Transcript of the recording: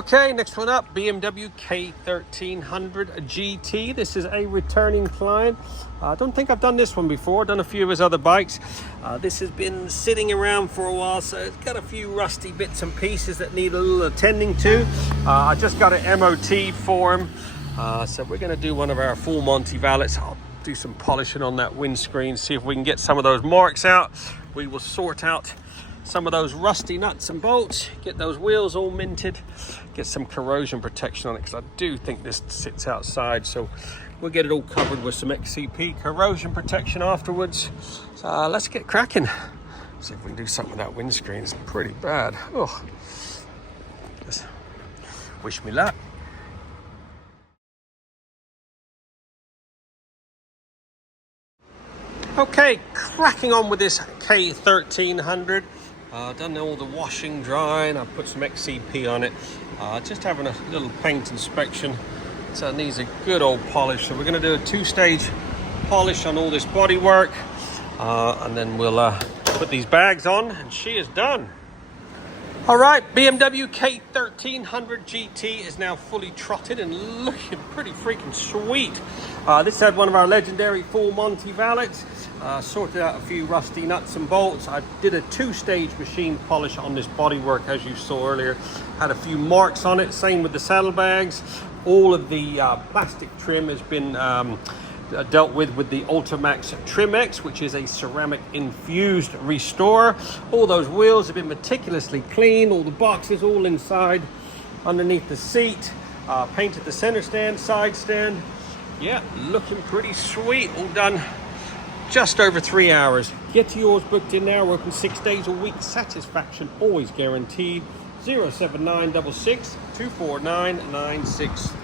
Okay, next one up, BMW K1300 GT. This is a returning client. I don't think I've done this one before. I've done a few of his other bikes. This has been sitting around for a while, so it's got a few rusty bits and pieces that need a little attending to. I just got an MOT for him. So we're going to do one of our full Monty valets. I'll do some polishing on that windscreen, see if we can get some of those marks out. We will sort out some of those rusty nuts and bolts, get those wheels all minted, get some corrosion protection on it, because I do think this sits outside, so we'll get it all covered with some XCP corrosion protection afterwards. So let's get cracking, see if we can do something with that windscreen. It's pretty bad. Oh, just wish me luck. Okay, cracking on with this K1300. Done all the washing, drying. I've put some XCP on it. Just having a little paint inspection. So it needs a good old polish. So we're going to do a two-stage polish on all this bodywork, and then we'll put these bags on, and she is done. All right, BMW K1300 GT is now fully trotted and looking pretty freaking sweet. This had one of our legendary full Monty valets. Sorted out a few rusty nuts and bolts. I did a two-stage machine polish on this bodywork, as you saw earlier. Had a few marks on it, same with the saddlebags. All of the plastic trim has been dealt with the Ultimax Trim X, which is a ceramic infused restore. All those wheels have been meticulously cleaned, all the boxes all inside underneath the seat. Painted the center stand, side stand. Yeah, looking pretty sweet. All done just over 3 hours. Get yours booked in now. We're open 6 days a week. Satisfaction always guaranteed. 07966 249 963.